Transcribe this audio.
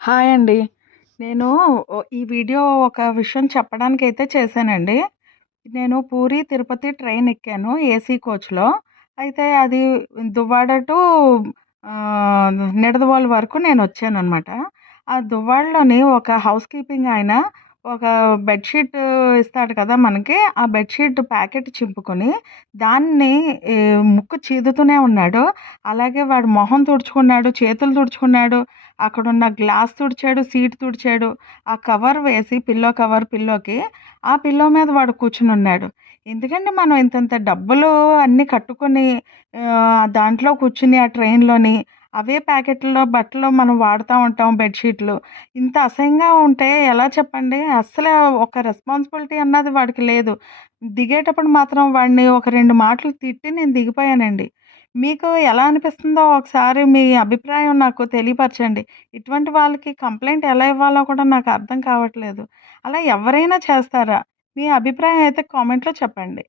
Hi అండి. నేను ఈ వీడియో ఒక విషయం చెప్పడానికైతే చేశానండి. నేను పూరి, తిరుపతి ట్రైన్ ఎక్కాను ఏసీ కోచ్‌లో. అయితే అది దువ్వాడ టు నిడదవోలు వరకు నేనొచ్చాననమాట. ఆ దువ్వాడలోని ఒక హౌస్ కీపింగ్ ఆయన ఒక బెడ్‌షీట్ ఇస్తాడు కదా మనకి. ఆ బెడ్‌షీట్ ప్యాకెట్ చింపుకొని దాన్ని ముక్కు చీదుతూనే ఉన్నాడు. అలాగే వాడు మొహం తుడుచుకున్నాడు, చేతులు తుడుచుకున్నాడు. అక్కడున్న గ్లాస్ తుడిచాడు, సీట్ తుడిచాడు. ఆ కవర్ వేసి పిల్లోకి ఆ పిల్లో మీద వాడు కూర్చునున్నాడు. ఎందుకండి మనం ఇంతింత డబ్బులు అన్నీ కట్టుకొని దాంట్లో కూర్చుని ఆ ట్రైన్‌లోని అవే ప్యాకెట్‌లో బట్టలు మనం వాడుతా ఉంటాం బెడ్‌షీట్‌లు. ఇంత అసహ్యంగా ఉంటే ఎలా చెప్పండి? అస్సల ఒక రెస్పాన్సిబిలిటీ అన్నది వాడికి లేదు. దిగేటప్పుడు మాత్రం వాడిని ఒక 2 మాటలు తిట్టి నేను దిగిపోయానండి. మీకు ఎలా అనిపిస్తుందో ఒకసారి మీ అభిప్రాయం నాకు తెలియపరచండి. ఇటువంటి వాళ్ళకి కంప్లెయింట్ ఎలా ఇవ్వాలో కూడా నాకు అర్థం కావట్లేదు. అలా ఎవరైనా చేస్తారా? మీ అభిప్రాయం అయితే కామెంట్‌లో చెప్పండి.